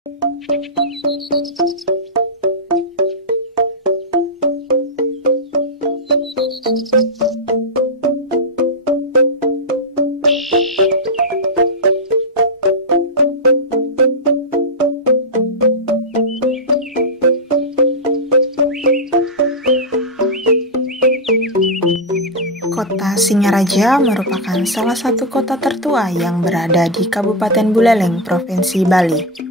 Kota Singaraja merupakan salah satu kota tertua yang berada di Kabupaten Buleleng, Provinsi Bali.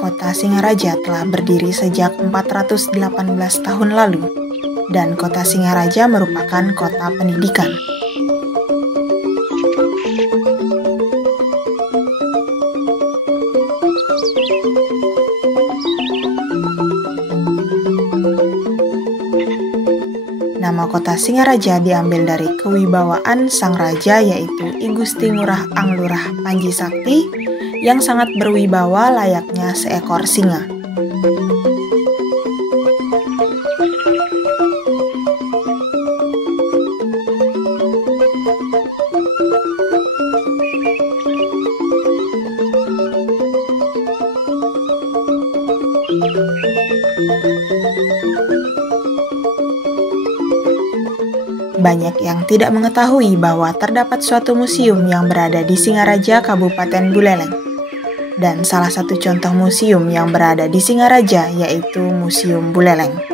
Kota Singaraja telah berdiri sejak 418 tahun lalu. Dan Kota Singaraja merupakan kota pendidikan. Nama Kota Singaraja diambil dari kewibawaan sang raja yaitu I Gusti Ngurah Anglurah Panji Sakti yang sangat berwibawa layaknya seekor singa. Banyak yang tidak mengetahui bahwa terdapat suatu museum yang berada di Singaraja, Kabupaten Buleleng. Dan salah satu contoh museum yang berada di Singaraja yaitu Museum Buleleng.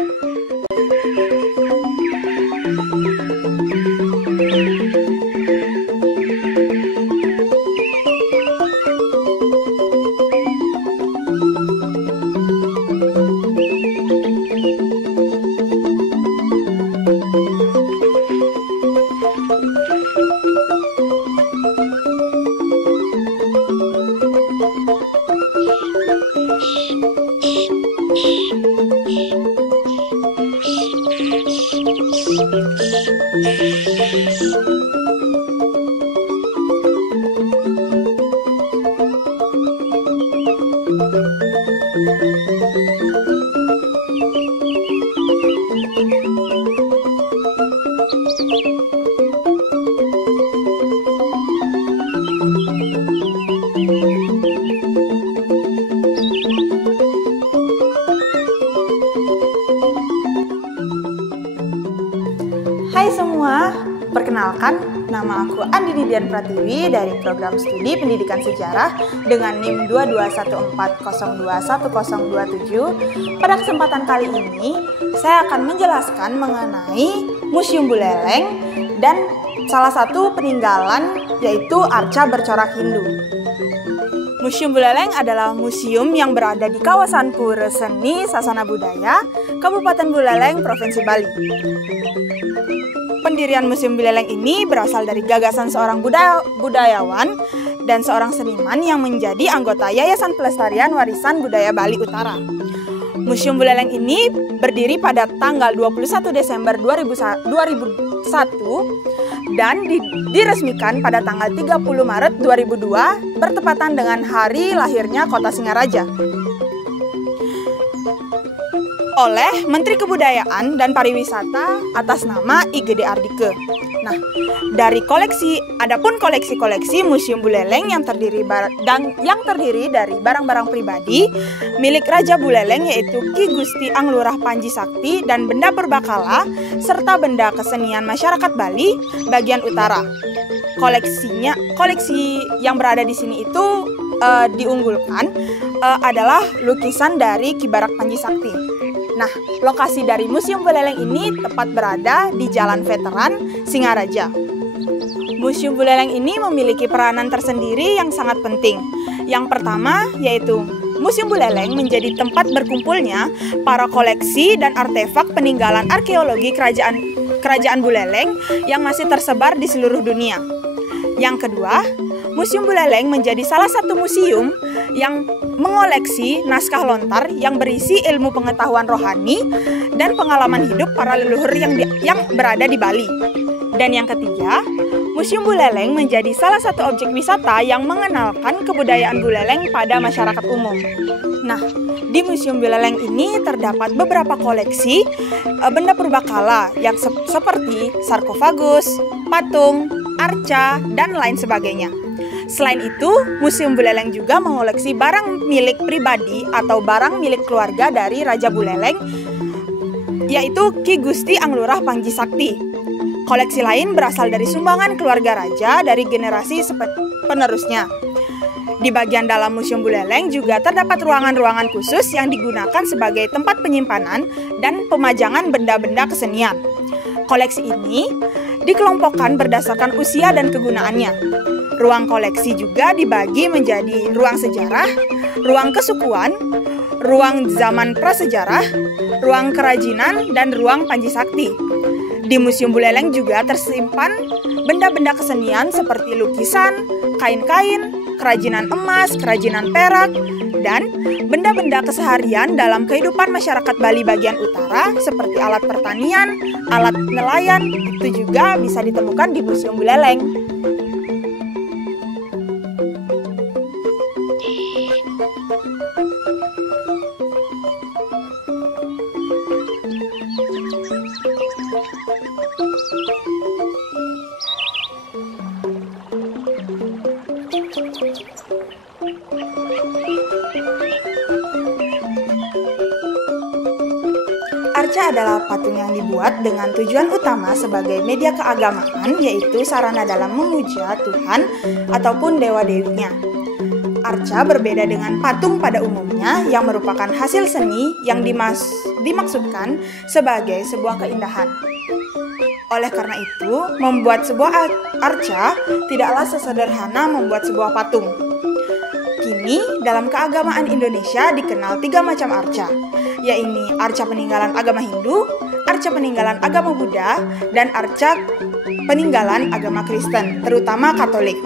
Hai semua, perkenalkan nama aku Andini Dian Pratiwi dari program studi pendidikan sejarah dengan NIM 2214021027. Pada kesempatan kali ini, saya akan menjelaskan mengenai Museum Buleleng dan salah satu peninggalan yaitu arca bercorak Hindu. Museum Buleleng adalah museum yang berada di kawasan Pura Seni Sasana Budaya, Kabupaten Buleleng, Provinsi Bali. Pendirian Museum Buleleng ini berasal dari gagasan seorang budayawan dan seorang seniman yang menjadi anggota Yayasan Pelestarian Warisan Budaya Bali Utara. Museum Buleleng ini berdiri pada tanggal 21 Desember 2001 dan diresmikan pada tanggal 30 Maret 2002 bertepatan dengan hari lahirnya Kota Singaraja oleh Menteri Kebudayaan dan Pariwisata atas nama I Gede Ardike. Nah, adapun koleksi-koleksi Museum Buleleng yang terdiri dari barang-barang pribadi milik Raja Buleleng yaitu Ki Gusti Anglurah Panji Sakti dan benda purbakala serta benda kesenian masyarakat Bali bagian utara. Koleksi yang berada di sini itu diunggulkan adalah lukisan dari Ki Barak Panji Sakti. Nah, lokasi dari Museum Buleleng ini tepat berada di Jalan Veteran, Singaraja. Museum Buleleng ini memiliki peranan tersendiri yang sangat penting. Yang pertama yaitu Museum Buleleng menjadi tempat berkumpulnya para koleksi dan artefak peninggalan arkeologi kerajaan Buleleng yang masih tersebar di seluruh dunia. Yang kedua, Museum Buleleng menjadi salah satu museum yang mengoleksi naskah lontar yang berisi ilmu pengetahuan rohani dan pengalaman hidup para leluhur yang berada di Bali. Dan yang ketiga, Museum Buleleng menjadi salah satu objek wisata yang mengenalkan kebudayaan Buleleng pada masyarakat umum. Nah, di Museum Buleleng ini terdapat beberapa koleksi benda purbakala yang seperti sarkofagus, patung, arca, dan lain sebagainya. Selain itu, Museum Buleleng juga mengoleksi barang milik pribadi atau barang milik keluarga dari Raja Buleleng, yaitu Ki Gusti Anglurah Panji Sakti. Koleksi lain berasal dari sumbangan keluarga raja dari generasi penerusnya. Di bagian dalam Museum Buleleng juga terdapat ruangan-ruangan khusus yang digunakan sebagai tempat penyimpanan dan pemajangan benda-benda kesenian. Koleksi ini dikelompokkan berdasarkan usia dan kegunaannya. Ruang koleksi juga dibagi menjadi ruang sejarah, ruang kesukuan, ruang zaman prasejarah, ruang kerajinan, dan ruang Panji Sakti. Di Museum Buleleng juga tersimpan benda-benda kesenian seperti lukisan, kain-kain, kerajinan emas, kerajinan perak, dan benda-benda keseharian dalam kehidupan masyarakat Bali bagian utara seperti alat pertanian, alat nelayan, itu juga bisa ditemukan di Museum Buleleng. Arca adalah patung yang dibuat dengan tujuan utama sebagai media keagamaan, yaitu sarana dalam memuja Tuhan ataupun dewa-dewinya. Arca berbeda dengan patung pada umumnya yang merupakan hasil seni yang dimaksudkan sebagai sebuah keindahan. Oleh karena itu, membuat sebuah arca tidaklah sesederhana membuat sebuah patung. Kini, dalam keagamaan Indonesia dikenal 3 macam arca, yaitu arca peninggalan agama Hindu, arca peninggalan agama Buddha, dan arca peninggalan agama Kristen, terutama Katolik.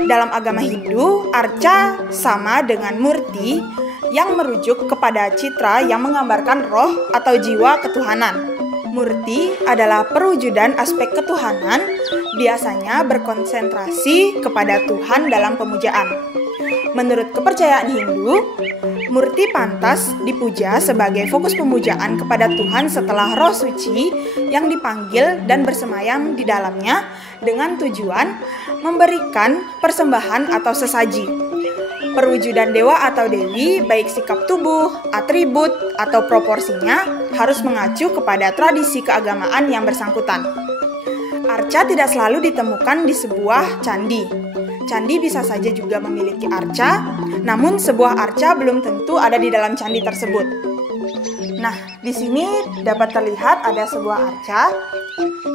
Dalam agama Hindu, arca sama dengan murti yang merujuk kepada citra yang menggambarkan roh atau jiwa ketuhanan. Murti adalah perwujudan aspek ketuhanan, biasanya berkonsentrasi kepada Tuhan dalam pemujaan. Menurut kepercayaan Hindu, murti pantas dipuja sebagai fokus pemujaan kepada Tuhan setelah roh suci yang dipanggil dan bersemayam di dalamnya dengan tujuan memberikan persembahan atau sesaji. Perwujudan dewa atau dewi, baik sikap tubuh, atribut, atau proporsinya harus mengacu kepada tradisi keagamaan yang bersangkutan. Arca tidak selalu ditemukan di sebuah candi. Candi bisa saja juga memiliki arca, namun sebuah arca belum tentu ada di dalam candi tersebut. Nah, di sini dapat terlihat ada sebuah arca.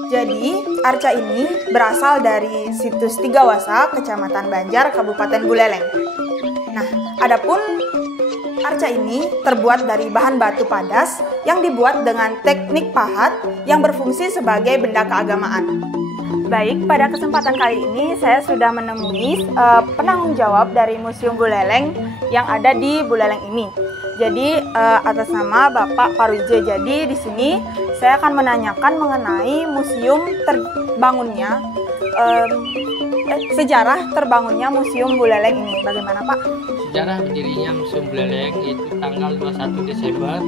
Jadi, arca ini berasal dari situs Tigawasa, Kecamatan Banjar, Kabupaten Buleleng. Nah, adapun arca ini terbuat dari bahan batu padas yang dibuat dengan teknik pahat yang berfungsi sebagai benda keagamaan. Baik, pada kesempatan kali ini saya sudah menemui penanggung jawab dari Museum Buleleng yang ada di Buleleng ini. Jadi atas nama Bapak Paruje. Jadi di sini saya akan menanyakan mengenai museum terbangunnya sejarah terbangunnya Museum Buleleng ini. Bagaimana, Pak? Sejarah berdirinya Museum Buleleng itu tanggal 21 Desember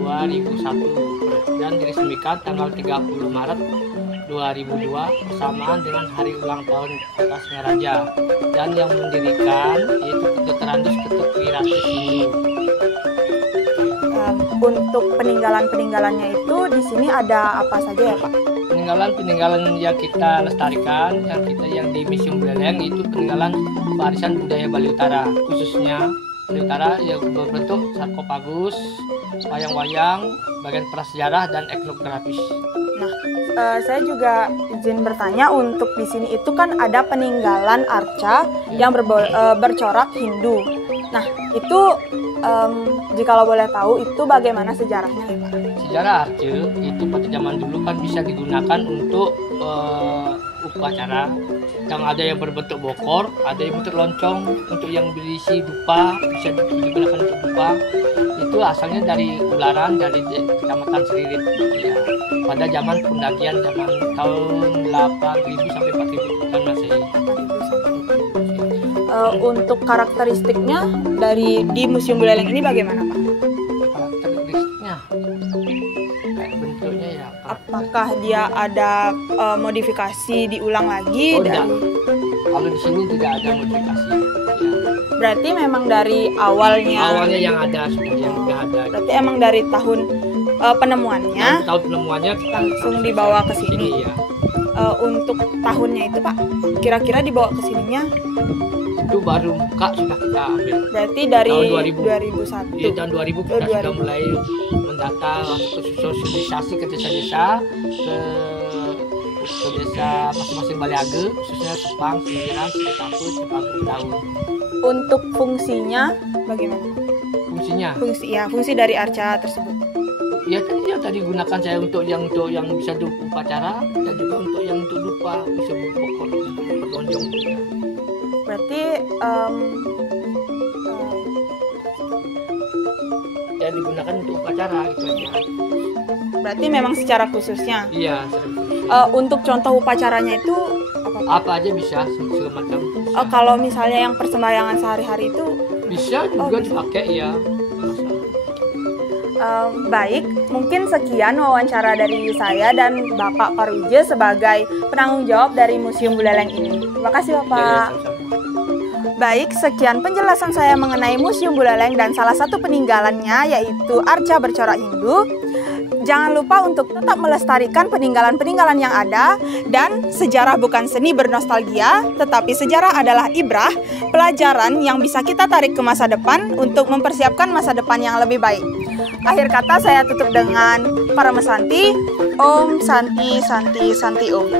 2001 dan diresmikan tanggal 30 Maret 2002 bersamaan dengan hari ulang tahun Kota Singaraja, dan yang mendirikan yaitu Dr. Andus Ketut Wiratus Hindu. Untuk peninggalan-peninggalannya itu di sini ada apa saja ya, Pak? Peninggalan-peninggalan yang kita lestarikan, yang di Museum Buleleng itu peninggalan warisan budaya Bali Utara, khususnya Bali Utara yang berbentuk sarkofagus, wayang-wayang, bagian prasejarah dan etnografis. Nah, saya juga izin bertanya, untuk di sini itu kan ada peninggalan arca yang bercorak Hindu. Nah, itu jikalau boleh tahu itu bagaimana sejarahnya, Pak? Sejarah arca itu pada zaman dulu kan bisa digunakan untuk upacara. Yang ada yang berbentuk bokor, ada yang bentuk loncong, untuk yang berisi dupa bisa digunakan untuk dupa. Itu asalnya dari Ularan, dari Kecamatan Seririt. Ya. pada zaman pendakian zaman tahun 8000 sampai 4000 kan Masehi. Untuk karakteristiknya di Museum Buleleng ini bagaimana, Pak? Karakteristiknya kayak bentuknya ya apa? Apakah dia ada modifikasi diulang lagi Oh, dari? enggak. Kalau di sini tidak ada modifikasi. Ya. Berarti memang dari awalnya. Awalnya yang ada sudah yang sudah ada. Berarti emang dari tahun penemuannya Tahun penemuannya kita langsung dibawa ke sini. ya. Untuk tahunnya itu, Pak, kira-kira dibawa ke sininya Itu baru buka sudah kita ambil. berarti dari Tahun 2000. 2001. Iya, tahun 2000 kita 2000. sudah mulai mendata untuk sosialisasi ke desa-desa, ke desa masing-masing Baliage, khususnya Sepang, Singirang, Sikaput, Cipaguk, Daun. Untuk fungsinya bagaimana? Fungsinya, Fungsi dari arca tersebut. tadi gunakan saya untuk yang bisa untuk upacara dan juga untuk yang untuk dupa bisa berpokok berlonjong. Berarti Ya digunakan untuk upacara gitu aja. berarti memang secara khususnya. Iya, Untuk contoh upacaranya itu apa, Pak? apa aja bisa segala macam. Bisa. Kalau misalnya yang persembahyangan sehari-hari itu Bisa juga bisa. dipakai ya. baik, mungkin sekian wawancara dari saya dan Bapak Parwije sebagai penanggung jawab dari Museum Buleleng ini. Terima kasih, Bapak. Ya, sama-sama. Baik, sekian penjelasan saya mengenai Museum Buleleng dan salah satu peninggalannya yaitu arca bercorak Hindu. Jangan lupa untuk tetap melestarikan peninggalan-peninggalan yang ada, dan sejarah bukan seni bernostalgia, tetapi sejarah adalah ibrah, pelajaran yang bisa kita tarik ke masa depan untuk mempersiapkan masa depan yang lebih baik. Akhir kata saya tutup dengan Paramesanti, Om Santi Santi Santi Om.